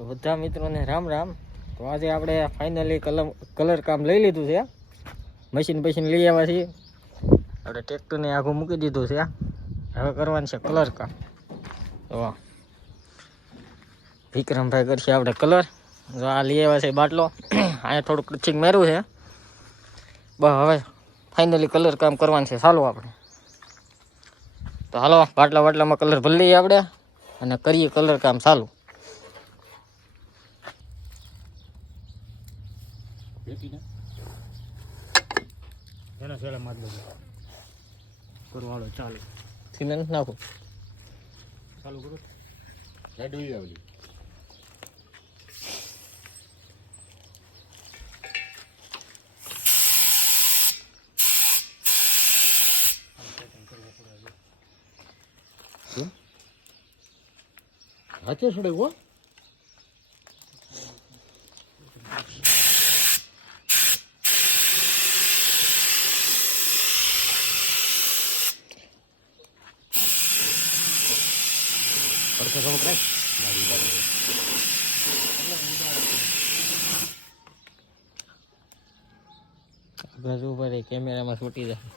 તો બધા મિત્રોને રામ રામ. તો આજે આપણે ફાઇનલી કલર કામ લઈ લીધું છે. મશીન લઈ આવ્યા છીએ. આપણે ટ્રેક્ટરને આઘું મૂકી દીધું છે. હવે કરવાનું છે કલર કામ. તો વિક્રમભાઈ કરશે આપણે કલર. જો આ લઈ આવ્યા છે બાટલો. અહીંયા થોડુંક ક્રચિંગ માર્યું છે. બસ હવે ફાઇનલી કલર કામ કરવાનું છે. ચાલો આપણે તો હાલો બાટલામાં કલર ભરી લઈએ આપણે અને કરીએ કલર કામ ચાલુ. કરવાળો ચાલુ સિમેન્ટ નાખો ચાલુ કરો. હાથે છોડે ગો પડશે ખબર કાંઈ બાજુ ઉપર કેમેરામાં છૂટી જાય.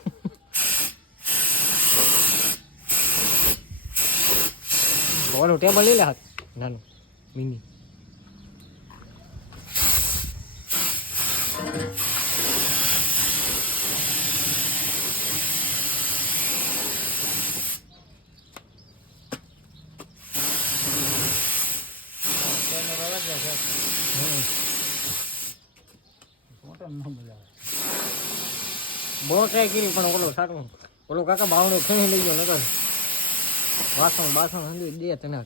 ઓલું ટેબલ લઈ લે હાથ નાનું મિની. બહુ ટ્રાય કરી પણ ઓલો સારું ઓલો કાકા બાવણું ખેણી લઈ ગયો નકર વાસણ હંધી દે તને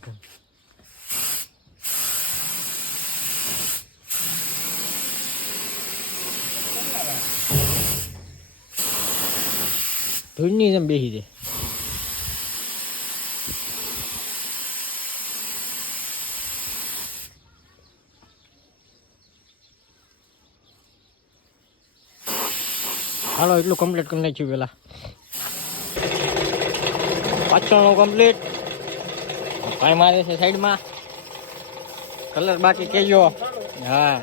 ધૂળની જેમ બેસી જાય. હાલો એટલું કમ્પ્લીટ કરી નાખ્યું પેલા. પાછળનું કમ્પ્લીટ. ભાઈ મારે છે સાઈડમાં કલર બાકી કેજો. હા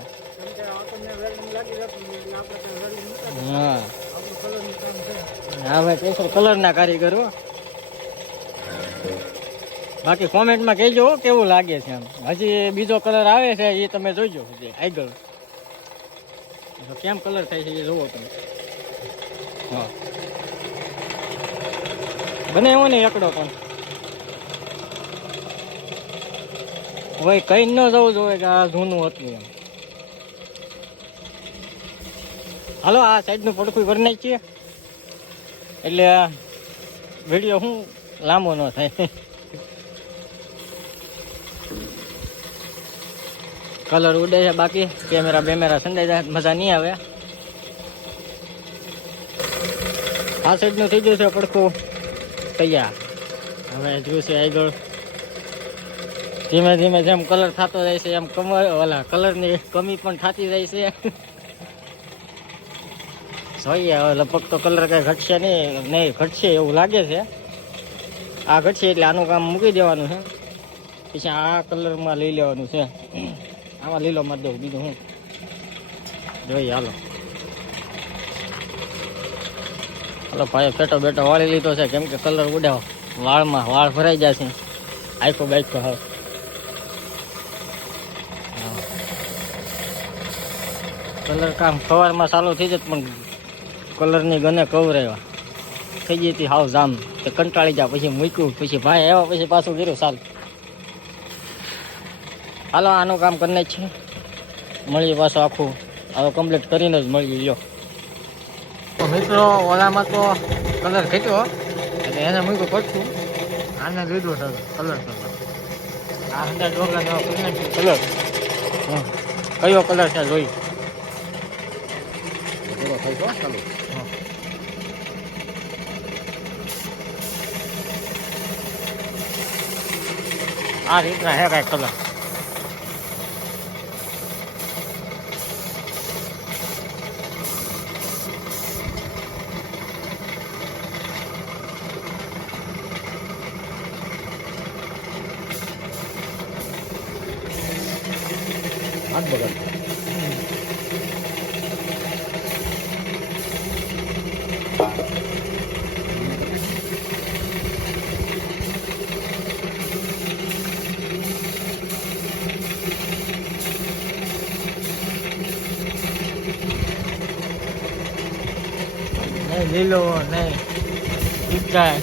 હા હા ભાઈ સ્પેશિયલ કલરના કારીગરો. બાકી કોમેન્ટમાં કહેજો કેવું લાગે છે. એમ હજી બીજો કલર આવે છે એ તમે જોઈજો આગળ કેમ કલર થાય છે એ જોવો તમે. હા બને એવો ને એકડો પણ હવે કઈ ન જવું જોઈએ કે આ જૂનું હતું એમ. હાલો આ સાઈડનું પડખું કરી નાખીએ એટલે વિડીયો શું લાંબો ન થાય. કલર ઉડે છે બાકી બેમેરા સંડાઈ જાય મજા નહીં આવે. આ સાઈડનું થઈ ગયું છે પડખું તૈયાર. હવે જોયું છે આગળ ધીમે ધીમે જેમ કલર થતો જાય છે એમ કલરની કમી પણ થતી જાય છે. જોઈએ હવે લગભગ તો કલર કઈ ઘટશે નહીં ઘટશે એવું લાગે છે. આ ઘટશે એટલે આનું કામ મૂકી દેવાનું છે. પછી આ કલરમાં લઈ લેવાનું છે. આમાં લીલો મારી દઉં બીજું હું જોઈએ. હાલો ભાઈ પેટો વાળી લીધો છે કેમ કે કલર ઉડાવ વાળ ભરાઈ જાય છે. આખો બાઈકો હવે કલર કામ સવારમાં ચાલુ થઈ જત પણ કલરની ગને કવરાવ્યા થઈ ગઈ હતી હાવ જામ. તો કંટાળી જા પછી મૂક્યું પછી ભાઈ આવ્યા પછી પાછું કર્યું ચાલ. હાલો આનું કામ કરીને જ છે. મળીએ પાછું આખું હવે કમ્પ્લીટ કરીને જ મળીએ. લ્યો મિત્રો ઓલામાં તો કલર ખેંચ્યો એટલે એને મૂક્યું પડતું. આને લીધું છે કલર આ અંદર ડોગા કલર કયો કલર છે જોઈ. ચાલો આ રીતના હે કાંઈ કલર. હાથ બગાડ. નહીં લીલો નહીં ઉચાય.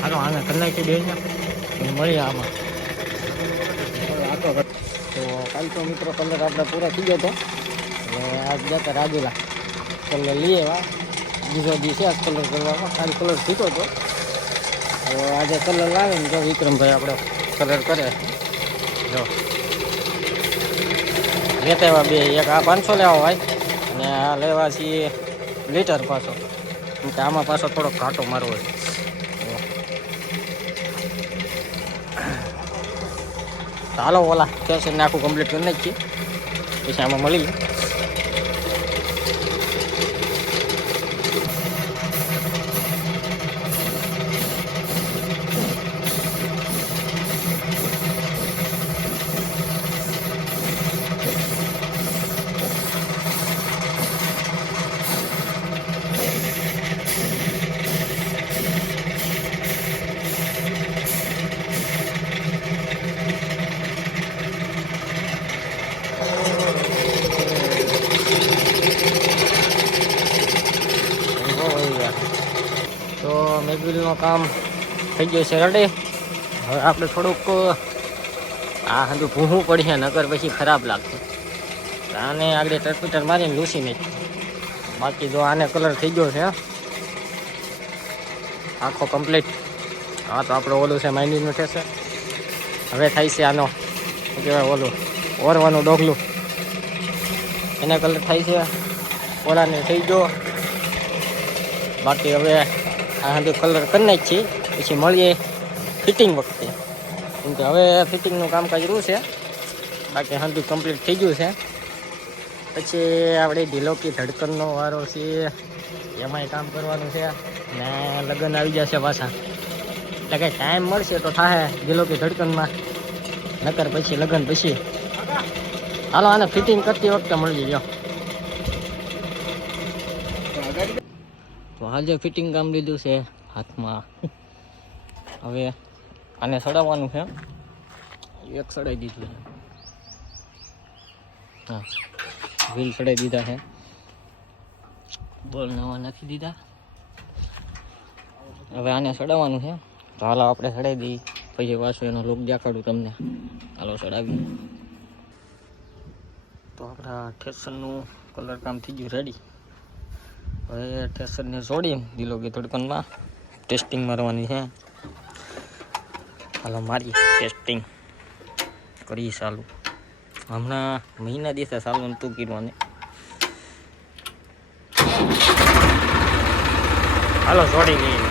હાલો આને કરી નાખી બે ને મળીએ આમાં. તો કાલ તો મિત્રો કલર આપણે પૂરો થઈ ગયો હતો એટલે આજ જતા રાજુલા કલર લઈ આવ્યા. બીજો દિવસે આજ કલર કરવામાં કાલ કલર થતો હતો તો આજે કલર લાવે ને જો વિક્રમભાઈ આપણે કલર કરે. જો લેતા આવ્યા બે, એક આ 500 લેવા હોય અને આ લેવા છીએ લીટર પાછો, કેમ કે આમાં પાછો થોડોક ઘાટો મારવો હોય. હાલો ઓલા સ્ટેશન આખું કમ્પ્લીટ કરી નાખીએ પછી આમાં મળીએ. તો મેગવિલનું કામ થઈ ગયું છે રેડી. હવે આપણે થોડુંક આ હજુ ભૂહું પડશે, નગર પછી ખરાબ લાગશે. આને આગળ ટર્પીટર મારીને લૂસી નાખી. બાકી જો આને કલર થઈ ગયો છે આખો કમ્પ્લીટ. હા તો આપણે ઓલું છે માઇનીનું થશે. હવે થાય છે આનો શું કહેવાય ઓલું ઓરવાનું ડોગલું, એને કલર થાય છે. ઓલાને થઈ ગયો. બાકી હવે આ હજુ કલર કરી નાખીએ પછી મળીએ ફિટિંગ વખતે, કેમ કે હવે ફિટિંગનું કામકાજ રહ્યું છે. બાકી હજુ કમ્પ્લીટ થઈ ગયું છે. પછી આપણે ઢીલોકી ધડકનનો વારો છે, એમાંય કામ કરવાનું છે ને લગ્ન આવી જશે પાછા. એટલે કંઈ ટાઈમ મળશે તો થાય ઢીલોકી ધડકનમાં, નકર પછી લગ્ન પછી. હાલો આને ફિટિંગ કરતી વખતે મળી ગયો. તો આજે ફિટિંગ કામ લીધું છે હાથમાં. હવે આને સડાવવાનું છે. એક સડાઈ દીધું છે. હા વ્હીલ સડાઈ દીધા છે. બોલ નવા નાખી દીધા. હવે આને સડાવવાનું છે. તો હાલો આપણે સડાવી દઈએ, પછી પાછું એનો લુક દેખાડું તમને. હાલો સડાવી. તો આપણા ઠેસરનું કલર કામ થઈ ગયું રેડી. હવે ઠેસરને જોડીને ઢીલોકી ધડકનમાં ટેસ્ટિંગ મારવાની છે. હાલો મારી ટેસ્ટિંગ કરી ચાલુ. હમણાં મહિના દિવસે ચાલુ નહોતું કીધું. હાલો જોડી લઈએ.